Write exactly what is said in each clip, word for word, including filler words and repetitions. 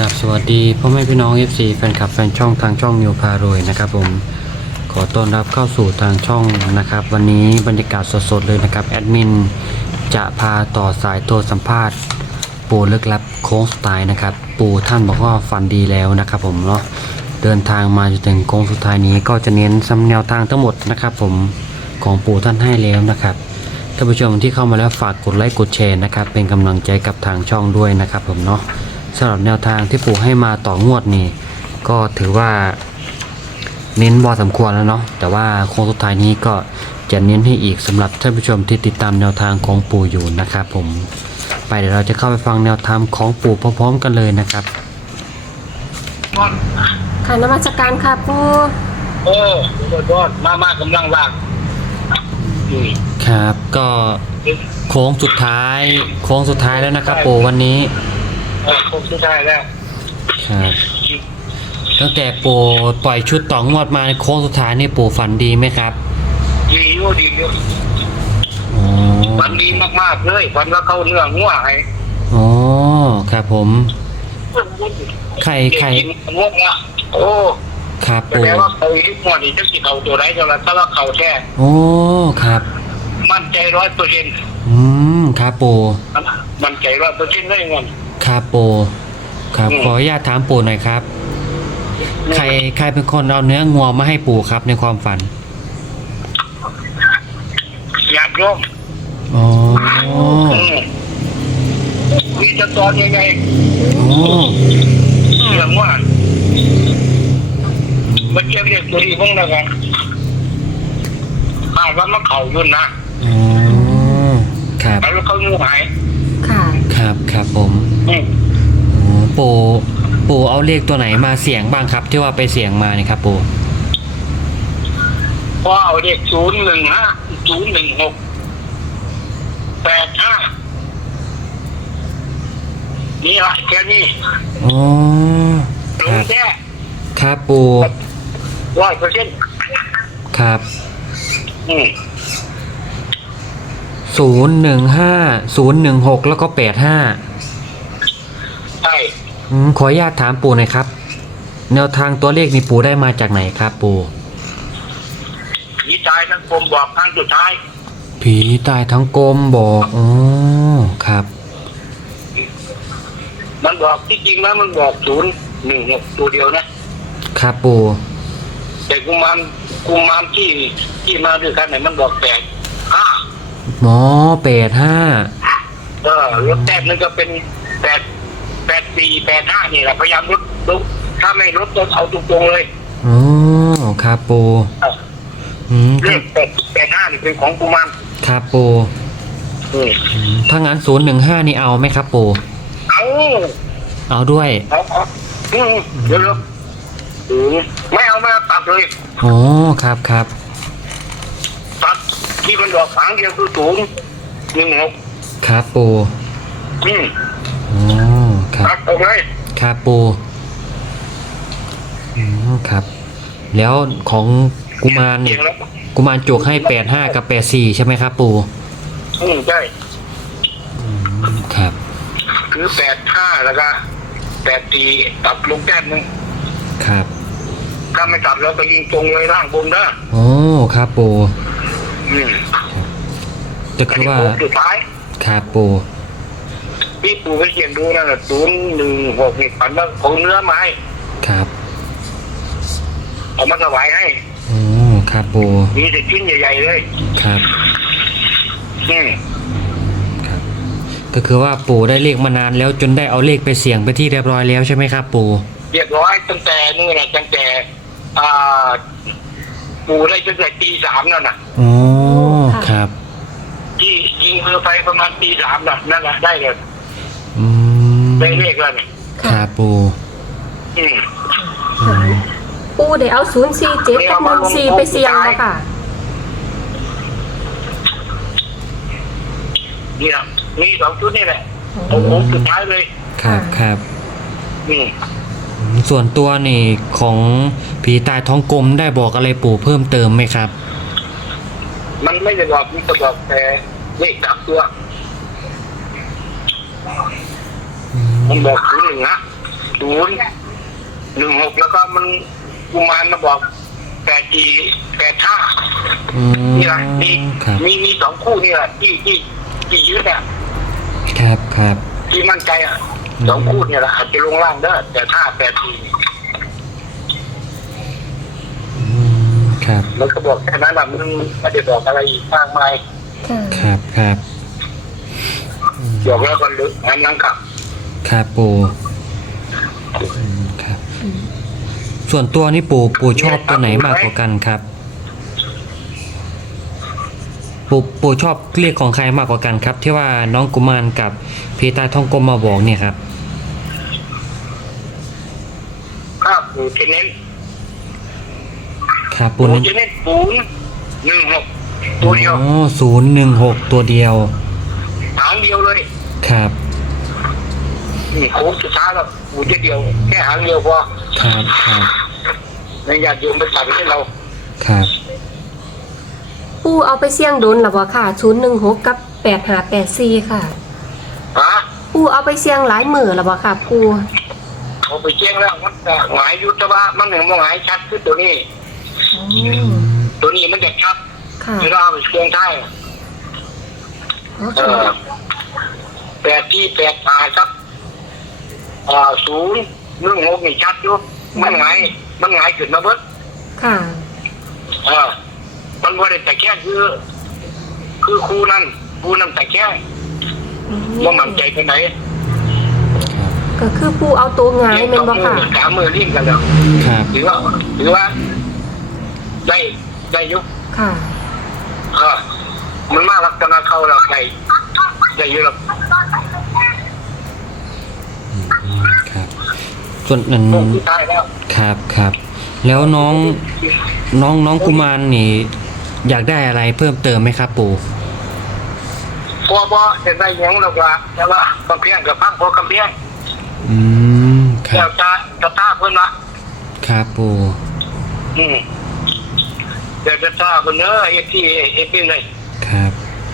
กับสวัสดีพ่อแม่พี่น้อง เอฟ ซี แฟนคลับแฟนช่องทางช่องนิวพารวยนะครับผมขอต้อนรับเข้าสู่ทางช่องนะครับวันนี้บรรยากาศสดๆเลยนะครับแอดมินจะพาต่อสายตัวสัมภาษณ์ปู่ลึกลับโค้งสุดท้ายนะครับปู่ท่านบอกว่าฝันดีแล้วนะครับผมเนาะเดินทางมาจนถึงโค้งสุดท้ายนี้ก็จะเน้นซ้ำแนวทางทั้งหมดนะครับผมของปู่ท่านให้แล้วนะครับท่านผู้ชมที่เข้ามาแล้วฝากกดไลค์กดแชร์นะครับเป็นกำลังใจกับทางช่องด้วยนะครับผมเนาะสำหรับแนวทางที่ปู่ให้มาต่องวดนี่ก็ถือว่าเน้นบอสมควรแล้วเนาะแต่ว่าโค้งสุดท้ายนี้ก็จะเน้นให้อีกสำหรับท่านผู้ชมที่ติดตามแนวทางของปู่อยู่นะครับผมไปเดี๋ยวเราจะเข้าไปฟังแนวทางของปู่พร้อมๆกันเลยนะครับค่ะนมัสการค่ะปู่เออรอดมามากกำลังว่างครับก็โค้งสุดท้ายโค้งสุดท้ายแล้วนะครับปู่วันนี้เออโค้งสุดท้ายแล้วครับตั้งแต่ปู่ปล่อยชุดต่องวดมาในโค้งสุดท้ายนี่ปู่ฝันดีไหมครับดีอยู่ดีอยู่ฝันดีมากๆเลยฝันว่าเขาเนื้องัวไอ้อ๋อครับผมไข่ไข่งัวโอ้ครับปู่แต่ว่าเขาอีกงัวนี่จะกินเอาตัวไหนจะละถ้าว่าเขาแท้โอ้ครับมั่นใจร้อยเปอร์เซ็นต์อืมครับปู่มั่นใจร้อยเปอร์เซ็นต์ได้เงินครับปู่ครับขออนุญาตถามปู่หน่อยครับใครใครเป็นคนเอาเนื้องัวมาให้ปู่ครับในความฝันญาติโยมอ๋อมีจะตอนยังไงโอ้เรื่องว่ามันเกี่ยวเรียกตัวนี้บ้างนะครับคาดว่ามันเข่ายุ่นนะอ๋อครับแล้วเขางูหายค่ะครับครับผมอ๋อปู่ปู่เอาเลขตัวไหนมาเสี่ยงบ้างครับที่ว่าไปเสี่ยงมานี่ครับปู่พอเอาเลขศูนย์หนึ่งห้าศูนย์หนึ่งหกแปดห้านี่ละแค่นี้อ๋อลงแค่ครับปู่ร้อยเปอร์เซ็นต์ครับอืมศูนย์หนึ่งห้าศูนย์หนึ่งหกแล้วก็แปดห้าใช่ขออนุญาตถามปู่หน่อยครับแนวทางตัวเลขนี่ปู่ได้มาจากไหนครับปู่ผีตายทั้งกลมบอกครั้งสุดท้ายผีตายทั้งกลมบอกอ๋อครับมันบอกที่จริงแล้วมันบอกศูนย์หนึ่งหกตัวเดียวนะครับปู่แต่กุมารกุมารที่ที่มาด้วยกันเนี่ยมันบอกแปดห้าหมอแปดห้าเออรถแต้มนึงก็เป็นแปดแปดสี่แปดห้านี่แหละพยายามลดลดถ้าไม่ลดต้นเอาตรงๆเลยอ๋อครับปู่เลขแปดแปดห้านี่เป็นของกุมารครับปู่ถ้างั้นศูนย์หนึ่งห้านี่เอาไหมครับปู่เอาเอาด้วยเอาเอาเดี๋ยวไม่เอามาตัดเลยอ๋อครับครับตัดที่มันดอกฝังเดียวคือศูนย์หนึ่งหกครับปู่อืมอ๋อครับตัดออกเลยครับปู่อืมครับแล้วของกุมารเนี่ยกุมารจุกให้แปดห้ากับแปดสี่ใช่ไหมครับปู่อืมใช่ครับคือแปดห้าแล้วก็แปดสี่ตัดลงแก้มนึงครับถ้าไม่ตัดแล้วก็ยิงตรงเลยล่างบนนะโอ้ครับปู่อืมจะคือว่าสุดท้ายครับปู่พี่ปู่ไปเขียนดูนั่นแหละศูนย์หนึ่งหกนี่ฝันว่าของเนื้อไม้ครับเอามาถวายให้โอ้ครับปู่มีแต่ชิ้นใหญ่ๆเลยครับอืมครับก็คือว่าปู่ได้เลขมานานแล้วจนได้เอาเลขไปเสี่ยงไปที่เรียบร้อยแล้วใช่ไหมครับปู่เรียบร้อยตั้งแต่นี่แหละตั้งแต่อ่าปู่ได้ตั้งแต่ปีสามนั่นน่ะอ๋อครับที่ยิงเรือไฟประมาณปีสามน่ะนั่นแหละได้เลยอืมได้เลขแล้วเนี่ยครับปู่อืมปู่ได้เอาศูนย์สี่เจ็ดกับหนึ่งสี่ไปเสี่ยงแล้วค่ะเนี่ยมีสองชุดนี่แหละโอ้โหสุดท้ายเลยครับครับอืมส่วนตัวนี่ของผีตายท้องกลมได้บอกอะไรปู่เพิ่มเติมไหมครับมันไม่ได้บอกมันจะบอกแต่เลขสามตัวมันบอกศูนย์หนึ่งนะศูนย์หนึ่งหกแล้วก็มันกุมารมาบอกแปดจีแปดห้าอืมนี่แหละมีครับมีมีสองคู่นี่แหละที่ที่ที่ยืดเนี่ยครับครับที่มั่นใจอ่ะสองคู่เนี่ยแหละอาจจะลงล่างได้แต่ถ้าแปดทีอืมครับมันก็บอกแค่นั้นแหละมันไม่ได้บอกอะไรอีกมากมายค่ะครับครับบอกแล้วก็ลึกงั้นนั่งขับครับปูอืมครับ ส่วนตัวนี่ปูปูชอบตัวไหนมากกว่ากันครับปูปูชอบเรียกของใครมากกว่ากันครับ ที่ว่าน้องกุมารกับพีตาทองกลมมาบอกเนี่ยครับภาพปูเทนเน้นครับปูปูนั้นเทนเน้นปูนหนึ่งหกตัวเดียวอ๋อศูนย์หนึ่งหกตัวเดียวหางเดียวเลยครับนี่โค้งสุดท้ายแล้วปูจะเดียวแค่หางเดียวพอครับครับในญาติโยมไปตัดให้เราครับปูเอาไปเสี่ยงโดนหรอบ่ค่ะศูนย์หนึ่งหกกับแปดห้าแปดสี่ค่ะฮะปูเอาไปเสี่ยงหลายมือหรอบ่ค่ะปูเขาไปแจ้งแล้วมันจะหงายยุทธว่ามันหนึ่งมันหงายชัดขึ้นตัวนี้อืมตัวนี้มันจะชัดค่ะที่เราเอาไปเชียงไทยอ๋อเอค่ะอแปดที่แปดหาครับอ่าศูนย์หนึ่งหกนี่ชัดอยู่มันหงายมันหงายขึ้นมาเบิดค่ะเออมันบ่ได้แต่แค่คือ คือครูนั่นครูนั่นแต่แค่อืมว่ามั่นใจไปไหนก็คือปูเอาตัวหงายแม่นบ่ค่ะสามมือเรียงกันแล้วครับถือว่าถือว่า ได้ได้อยุค่ะเออมันมาลักษณะเข้าแล้วได้ได้อยุแล้วอืมครับ ส่วนนั้นพวกที่ตายแล้วครับครับ แล้วน้องน้องน้องกุมารนี่ อยากได้อะไรเพิ่มเติมไหมครับปู่พอบ่เห็นได้หยังหรอกว่าแต่ว่ากำเพียงกับพังพอกำเพียงอืมคแล้รัวบจะจะตาเพิ่นละครับปู่อืมเดี๋ยวจะตาเพิ่นเนอะเอฟที่เอฟที่เลยครับ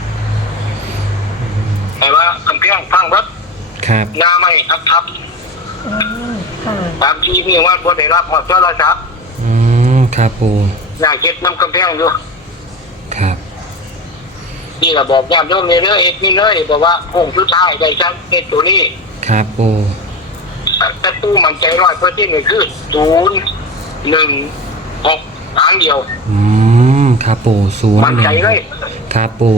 แต่ว่ากำเพียงพังรถครับหน้าไม่ทับทับอ๋อค่ะตามที่นี่ว่าบ่ได้รับหอดโทรศัพท์อืมครับปู่หน้าเช็ดน้ำกำแพงอยู่ครับนี่ก็บอกญาติโยมเลยเนอะเอฟนี่เลยบอกว่าโค้งสุดท้ายได้ชั้นเอตัวนี้ครับปู่แต่ตู้มันใจร้อยเปอร์เซ็นต์นี่คือศูนย์หนึ่งหกหางเดียวอืมครับปู่ศูนย์มันหนึ่งใจเลยครับปู่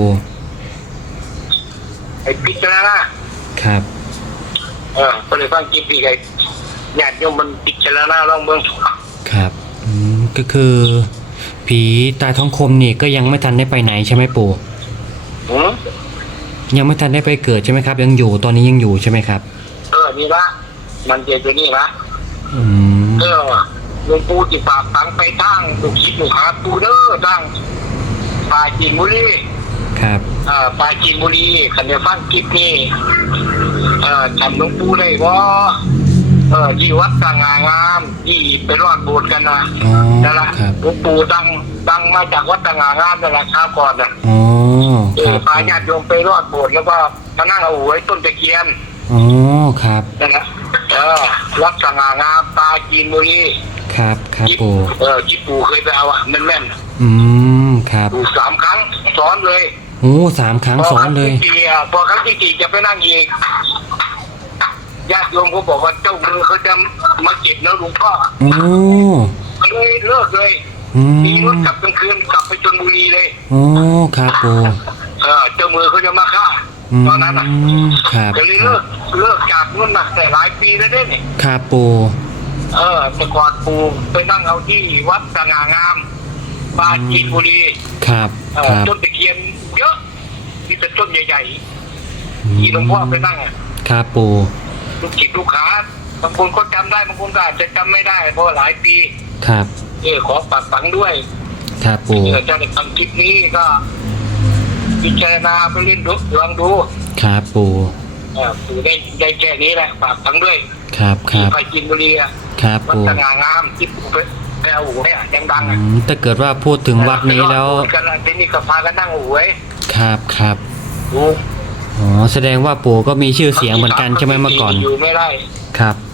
ไอ้พิจารณาครับเออก็เลยฟังกินดีไงญาติโยมมันพิจารณาลองเบิ่งครับอืมก็คือ ผีตายท้องคมนี่ก็ยังไม่ทันได้ไปไหนใช่ไหมปู่หืมยังไม่ทันได้ไปเกิดใช่ไหมครับ ยังอยู่ตอนนี้ยังอยู่ใช่ไหมครับเออนี่ละมันเจตัวนี้ละอืมเออหลวงปู่จิฝากตังไปตั้งลูกคิดลูกหาปูเด้อตั้งปลาจีนบุรีครับอ่าปลาจีนบุรีคันเดียวฟังคลิปนี้เอ่อจำหลวงปู่ได้ว่าเออที่วัดสง่างามที่ไปรอดโบสถ์กันนะอ๋อนั่นแหละครับหลวงปู่ดังดังมาจากวัดสง่างามนั่นแหละครับก่อนน่ะอ๋อเอคอรับพาญาติโยมไปรอดโบสถ์แล้วก็มานั่งเอาหวยต้นตะเคียนอ๋อครับนั่นแหละเออวัดสง่างามปลาจีนบุรีครับครับที่ปู่เออที่ปู่เคยไปเอาอ่ะแม่นแม่นอืมครับๆปู่สามครั้งสอนเลยโอ้สามครั้งสอนเลยพครั้งที่สี่อ่ะพอครั้งที่สี่จะไปนั่งอีกญาติโยมเขาบอกว่าเจ้ามือเขาจะมาเก็บแล้วหลวงพ่อโอ้ก็เลยเลิกเลยอืมมีรถกลับกลางคืนกลับไปชลบุรีเลยโอ้ครับปู่เออเจ้ามือเขาจะมาฆ่าอืมตอนนั้นอ่ะครับก็เลยเลิกเลิกจากนู่นนะแต่หลายปีแล้วเนี่ยครับปู่เออแต่ก่อนปู่ไปนั่งเอาที่วัดสง่างามปราจีนบุรีครับเอคอรับต้นตะเคียนเยอะมีแต่ต้นใหญ่ๆที่หลวงพ่อไปนั่งอ่ะครับปู่ลูกศิษย์ลูกหาบางคนก็จำได้บางคนก็อาจจะจำไม่ได้เพราะหลายปีครับเออขอปักฝังด้วยครับปู่เออจะได้ทำคลิปนี้ก็พิจารณาไปเล่นดูลองดูครับปู่เออปู่ได้ได้แค่นี้แหละฝากฝังด้วยครับคที่รับไปจินบุรีอ่ะครับวัดปู่สง่างามที่ปู่ไปไปเอาหวยอ่ะยังดังอือ่ะมถ้าเกิดว่าพูดถึงวัดนี้แล้วกันละที่นี่ก็พากันนั่งหวยครับครับดูอ๋อแสดงว่าปู่ก็มีชื่อเสียงเหมือนกันใช่ไหมเมื่อก่อนอยู่ไม่ได้ครับ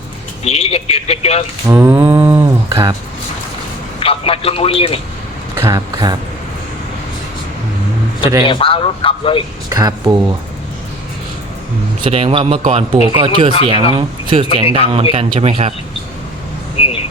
หนีจะเกิดจะเจอโอ้ครับกลับมาชลบุรีนี่ครับครับอืมแสดงแกพารถกลับเลยครับปู่อืมแสดงว่าเมื่อก่อนปู่ก็ชื่อเสียงชื่อเสียงดังเหมือนกันใช่ไหมครับอืม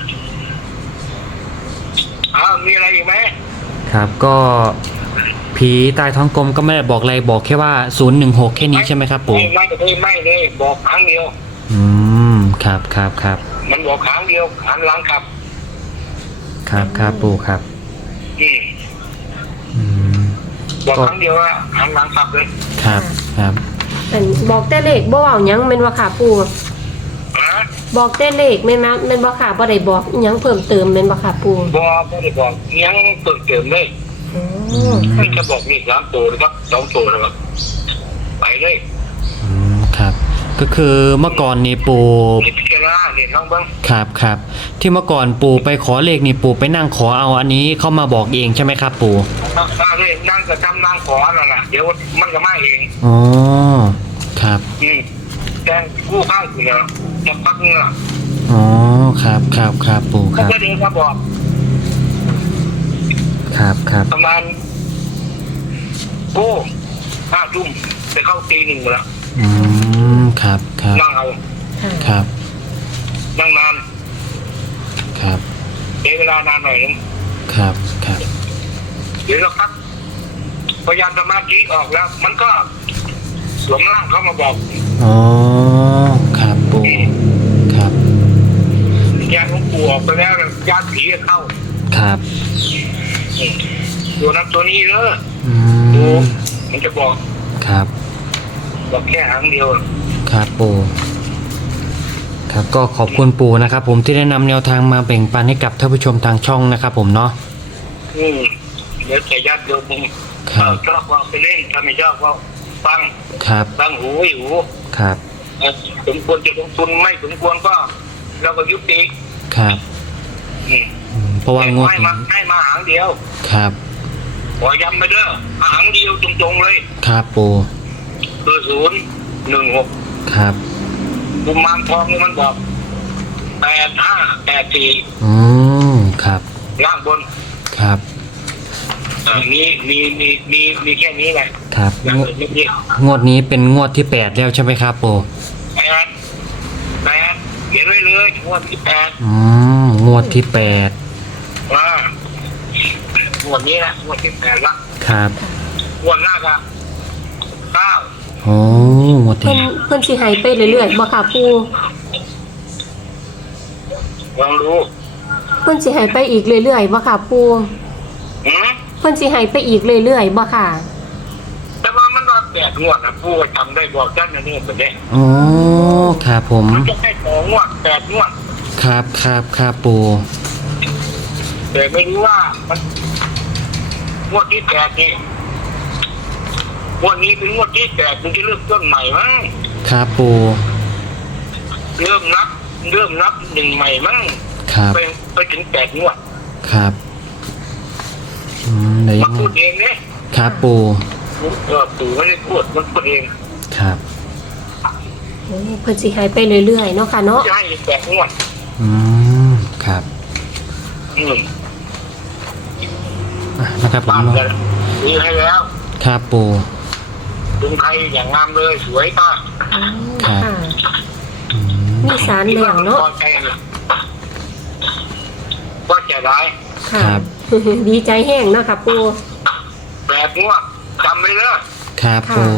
อ้าวมีอะไรอีกไหมครับก็ผีตายท้องกลมก็ไม่ได้บอกอะไรบอกแค่ว่าศูนย์หนึ่งหกแค่นี้ใช่ไหมครับปู่ไม่ไม่ไม่ไม่เลยบอกครั้งเดียวอืมครับครับครับมันบอกครั้งเดียวหันหลังกลับครับครับปู่ครับอืมอืมบอกครั้งเดียวว่าหันหลังกลับเลยครับครับอันบอกแต่เลขบ่เว้าหยังแม่นบ่ค่ะปู่ฮะบอกแต่เลขแม่นนะแม่นบ่ค่ะบ่ได้บอกอิหยังเพิ่มเติมแม่นบ่ค่ะปู่บอกไม่ได้บอกยังเปิดเติมเลยอ๋อไม่จะบอกนี่สามตัวนะครับสองตัวนะครับไปเลยอืมครับก็คือเมื่อก่อนนี่ปู่นี่พิจารณาเรียนน้องเบ้างครับครับที่เมื่อก่อนปู่ไปขอเลขนี่ปู่ไปนั่งขอเอาอันนี้เข้ามาบอกเองใช่ไหมครับปู่ถ้าเล่นนั่งจะทำนั่งขอนั่นแหละเดี๋ยวมันก็มาเองอ๋อครับอืมแต่กู้ข้างอยู่แล้วจะพักเงืออ๋อครับครับครับปู่คเขารับก็เดินมาบอกครับครับประมาณโอ้ห้าทุ่มไปเข้าตีหนึ่งหมดแล้วอืมครับครับนั่งเอาค่ะครับนั่งนานครับเสียเวลานานหน่อยนึงครับครับเดี๋ยวเราพักพยายามสมาธิออกแล้ว มันก็สวมร่างเข้ามาบอกอ๋อครับปู่ครับยาหลวงปู่ออกไปแล้วเนี่ยยาผีเข้าครับอืมตัวนั้นตัวนี้เนอะอืดูมมันจะบอกครับบอกแค่หางเดียวครับปู่ครับก็ขอบคุณปู่นะครับผมที่ได้นำแนวทางมาแบ่งปันให้กับท่านผู้ชมทางช่องนะครับผมเนาะอืมเดี๋ยวแต่ญาติโยมมึงครับชอบว่าไปเล่นถ้าไม่ชอบก็ฟังครับฟังหูไว้หูครับเอ่อสมควรจะลงทุนไม่สมควรก็เราก็ยุติครับอืมอืมเพราะว่างวดให้นี้มาให้มาหางเดียวครับขอย้ำไปเด้อหางเดียวตรงๆเลยครับปู่คือศูนย์หนึ่งหกครับกุมารทองนี่มันบอกแปดห้าแปดสี่อืมครับล่างบนครับเอ่อมีมีมีมีมีแค่นี้แหละครับอย่างงวดอื่นไม่มีงวดนี้เป็นงวดที่แปดแล้วใช่ไหมครับปู่แปดแปดเขียนไว้เลยงวดที่แปดอืมงวดที่แปดอ่างวดนี้นะงวดที่แปดละครับงวดหน้าก็เก้าโอ้งวดเพิ่นที่เพิ่นสิให้ไปเรื่อยๆบ่ค่ะปู่ลองดูเพิ่นสิให้ไปอีกเรื่อยๆบ่ค่ะปู่หืมเพิ่นสิให้ไปอีกเรื่อยๆบ่ค่ะแต่ว่ามันว่าแปดงวดนะผู้จำได้บอกท่านนะนี่ประเด็นโอ้ครับผมมันจะให้สองงวดแปดงวดครับครับครับปู่แต่ไม่รู้ว่ามันงวดที่แปดนี่งวดนี้เป็นงวดที่แปดมันจะเริ่มต้นใหม่มั้งครับปู่เริ่มนับ เริ่มนับหนึ่งใหม่มั้งครับไปไปถึงแปดงวดครับอืมไหนมันพูดเองเนี่ยครับปู่เออปู่ไม่ได้พูดมันพูดเองครับโอ้เพิ่นสิให้ไปเรื่อยๆเนาะค่ะเนาะจะให้แปดงวดอืมครับอืมอ่ะนะครับผมตามเนาะกันมีให้แล้วครับปู่กรุงไทยอย่างงามเลยสวยมากอ๋อครับค่ะอืมมีสารเหลืองเนาะพอใจเลยก็ใจร้ายค่ะครับดีใจแห้งเนาะค่ะปู่แปดงวดจำไม่เลิกครับค่ะปู่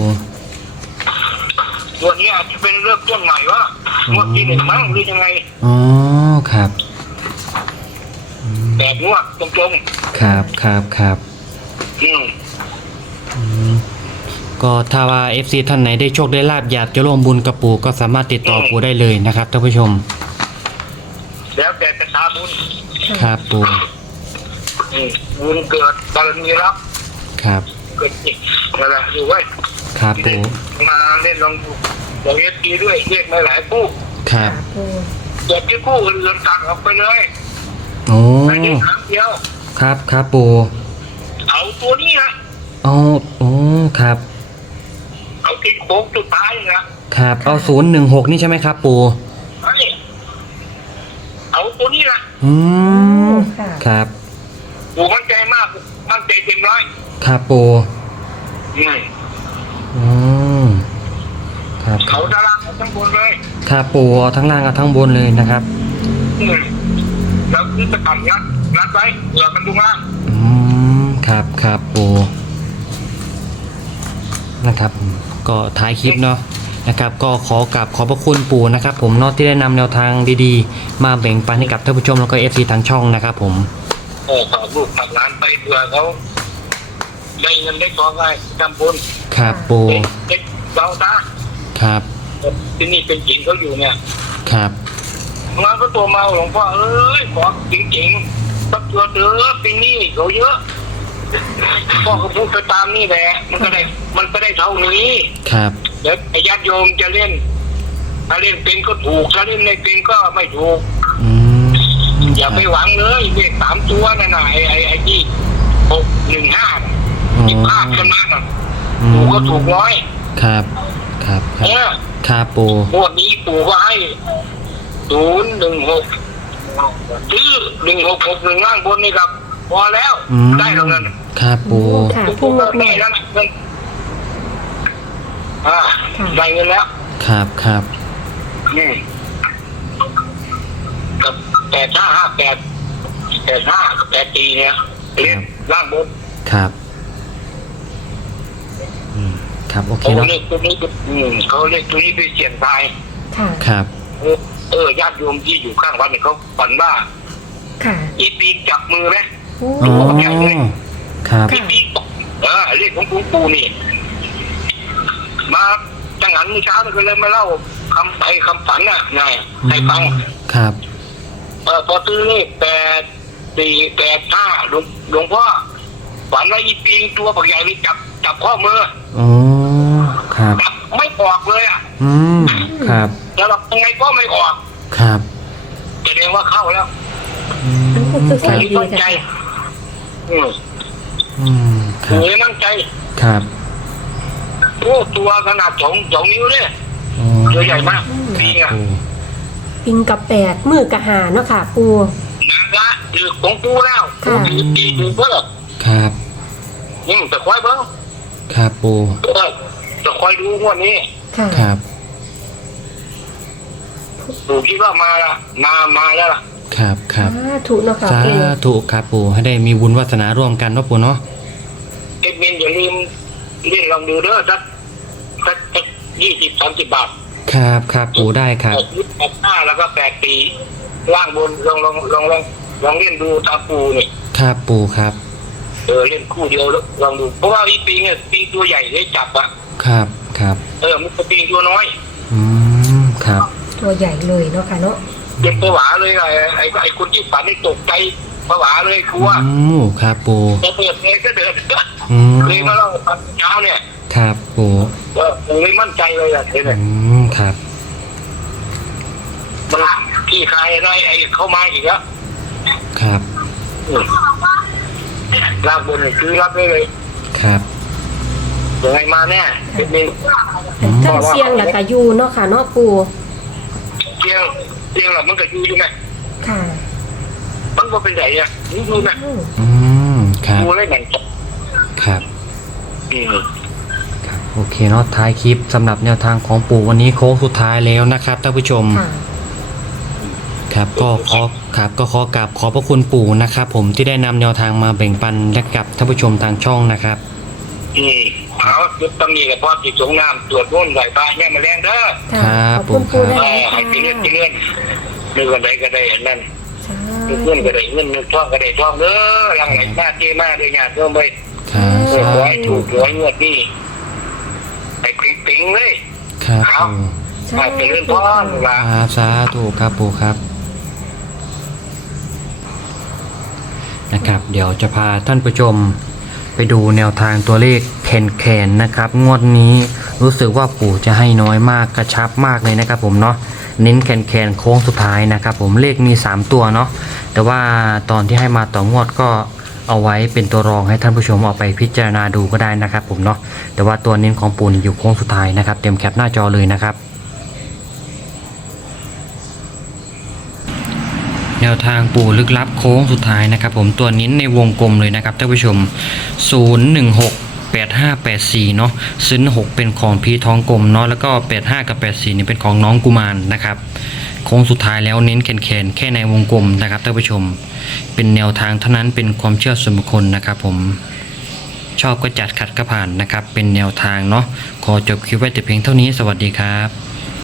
ตัวนี้อาจจะเป็นเริ่มต้นใหม่วะงวดที่หนึ่งมั้งหรือยังไงอ๋อครับอืมแปดงวดตรงครับครับครับๆอืมอืมก็ถ้าว่า เอฟ ซี ท่านไหนได้โชคได้ลาบอยากจะร่วมบุญกับปู่ก็สามารถติดต่อปู่ได้เลยนะครับท่านผู้ชมแล้วแต่จะทาบุญครับปู่อืมบุญเกิดบารมีรับครับเกิดจิตนั่นแหละอยู่ไว้ครับปู่มาเล่นลองดูบอกเอฟซีด้วยเรียกมาหลายคู่ครับปู่เกิดที่คู่อื่นๆตัดออกไปเลยโอ้ไม่ได้ครั้งเดียวครับครับปู่เอาตัวนี้นะเอาโอ้ครับเอาที่โค้งสุดท้ายนะครับเอาศูนย์หนึ่งหกนี่ใช่ไหมครับปู่ไอ้เอาตัวนี้นะอืมค่ะครับปู่มั่นใจมากมั่นใจเต็มร้อยครับปูอืมอืมครับเขาดาราทั้งบนเลยครับปูเอาทั้งล่างกับทั้งบนเลยนะครับอืมแล้วคือจะตัดงัดงัดไว้เผื่อมันดูง่ายอืมครับครับปูนะครับ ก็ท้ายคลิปเนาะนะครับ ก็ขอกราบขอบพระคุณปู่นะครับ ผมเนาะที่ได้นำแนวทางดีๆ มาแบ่งปันให้กับท่านผู้ชมแล้วก็เอฟซีทางช่องนะครับ ผมโอ้ฝากลูกฝากหลานไปเผื่อเขาได้เงินได้ทองได้ทำบุญครับปูเด็กเด็กเราตาครับที่นี่เป็นจริงเขาอยู่เนี่ยครับงานก็ตัวเมาหลวงพ่อเอ้ยขอจริงๆสักตัวเด้อปีนี้เขาเยอะพ่อก็พูดไปตามนี่แหละมันก็ได้มันก็ได้เท่านี้ครับเดี๋ยวไอ้ญาติโยมจะเล่นถ้าเล่นเป็นก็ถูกถ้าเล่นไม่เป็นก็ไม่ถูกอืมอย่าไปหวังเลยเลขสามตัวนั่นน่ะไอ้ไอ้ไอ้ที่หกหนึ่งห้าที่พลาดกันมาน่ะถูกก็ถูกร้อยครับครับคเอรับอครับปูงวดนี้ปู่ก็ให้ศูนย์หนึ่งหกซื้อหนึ่งหกหกหนึ่งล่างบนนี่ครับพอแล้วอืมได้แล้วเงินครับปูค่ะทุกพุ่งคงบนหน่ได้อยแล้วนะเงินอ่าได้เงินแล้วครับครับอืมกับแปดห้าห้าแปดแปดห้ากับแปดตีเนี่ยเล่นล่างบนครับอืมครับโอเคเขาเนาะเรียกตัวนี้อืมเขาเรียกตัวนี้ไปเสี่ยงทายค่ะครับเออเออญาติโยมที่อยู่ข้างวัดเนี่ยเขาฝันว่าค่ะอีปีนจับมือไหมโอ้อ๋อครับอีปีนบอกเออเรียกของปู่ปู่นี่ มาจังหันเมื่อเช้าเนี่ยก็เลยมาเล่าคำไอ้คำฝันน่ะไงให้ฟังครับเออพอซื้อเลขแปดสี่แปดห้าหลวงหลวงพ่อฝันว่าอีปีนตัวปักใหญ่นี่จับจับข้อมืออ๋อครับจับไม่ออกเลยอ่ะอืมครับแล้วเรายังไงก็ไม่ออกครับแสดงว่าเข้าแล้วอืมคืออัฝันนนี้ดีมั่นใจค่ะอืมอืมคถืรับอมั่นใจครับโอ้ตัวขนาดสองสองนิ้วเนี่ยอ๋อตัวใหญ่มากคปีรับอ่ะปูปิงกับแปดมือกับหาเนาะค่ะ ปูนางละถือของกูแล้วค่ะถือตีถือเพื่อครับอืมแต่คอยเบิ้งครับปูเออจะคอยดูงวดนี้ค่ะครับปู่คิดว่ามาละมามาแล้วล่ะครับครับสาธุเนาะค่ะสาปูธุครับปูให้ได้มีบุญวาสนาร่วมกันเนาะปูเนาะเอ็ดมินอย่าลืมเล่นลองดูเด้อสักสักสักยี่สิบสามสิบบาทครับครับปูได้ครับแปดแปดห้าแล้วก็แปดปีล่างบนลองลองลองลองลองเล่นดูตามปูนี่ครับปูครับเออเล่นคู่เดียวแล้วลองดูเพราะว่าอีปีเนี่ยปีตัวใหญ่ได้จับอะครับครับเออมันก็ปีตัวน้อยอืมครับตัวใหญ่เลยเนาะค่ะเนาะเจ็บผวาเลยไงไอ้ไอ้คนที่ฝันนี่ตกใจผวาเลยกลัวอืมครับปูพอเปิดเลยก็เดินอืมเลยมาเล่าตอนเช้าเนี่ยครับปูว่าปูไม่มั่นใจเลยอะเห็นไหมอืมครับมันพี่ใครอะไรไอ้เข้ามาอีกแล้วครับอืมลากบนนี่คือรับได้เลยครับยังไงมาแน่เอ็ดมินเครื่องเสียงแล้วก็อยู่เนาะค่ะเนาะปูเตียงเตียงหลับมันก็อยู่ใช่ไหมค่ะมันก็เป็นไหนอ่ะนี่ดูนะอืมอืมครับดูเลยหนังจบครับอืมครับโอเคเนาะท้ายคลิปสำหรับแนวทางของปู่วันนี้โค้งสุดท้ายแล้วนะครับท่านผู้ชมค่ะครับก็ขอครับก็ขอกราบขอบพระคุณปู่นะครับ ผมที่ได้นำแนวทางมาแบ่งปันและกับท่านผู้ชมทางช่องนะครับอืมเอาจุดตำหนิกับพ่อจิตสงน้ำตรวจนู่นไหวปลาแม่มาแรงเด้อค่ะครับขอบคุณปูผมได้เอไหมอคะให้ไปเลื่อนไปเลื่อนนึกกันใดก็ได้อันนั้นสานึกธุเงินก็ได้เงินนึกทองก็ได้ทองเด้อหลังไหนมาเจมาด้วยญาติโยมไปครับเออสาขอให้ธุถูกหวยงวดนี้ไอ้ปิ๊งๆเลยครับปู่มาเจริญพรล่ะครับสาธุครับปู่ครับนะครับ เดี๋ยวจะพาท่านผู้ชมไปดูแนวทางตัวเลขแขนๆนะครับ งวดนี้รู้สึกว่าปู่จะให้น้อยมากกระชับมากเลยนะครับผมเนาะเน้นแขนๆโค้งสุดท้ายนะครับผมเลขมีสามตัวเนาะแต่ว่าตอนที่ให้มาต่องวดก็เอาไว้เป็นตัวรองให้ท่านผู้ชมเอาไปพิจารณาดูก็ได้นะครับผมเนาะแต่ว่าตัวเน้นของปู่นี่อยู่โค้งสุดท้ายนะครับเตรียมแคปหน้าจอเลยนะครับแนวทางปู่ลึกลับโค้งสุดท้ายนะครับผมตัวนี้ในวงกลมเลยนะครับท่านผู้ชมศูนย์ หนึ่ง หก แปด ห้า แปด สี่เนาะซึ่งหกเป็นของพี่ท้องกลมเนาะแล้วก็แปด ห้ากับแปด สี่นี่เป็นของน้องกุมารนะครับโค้งสุดท้ายแล้วเน้นแขนๆแค่ในวงกลมนะครับท่านผู้ชมเป็นแนวทางเท่านั้นเป็นความเชื่อส่วนบุคคลนะครับผมชอบก็จัดขัดก็ผ่านนะครับเป็นแนวทางเนาะขอจบคลิปไว้แต่เพียงเท่านี้สวัสดีครับ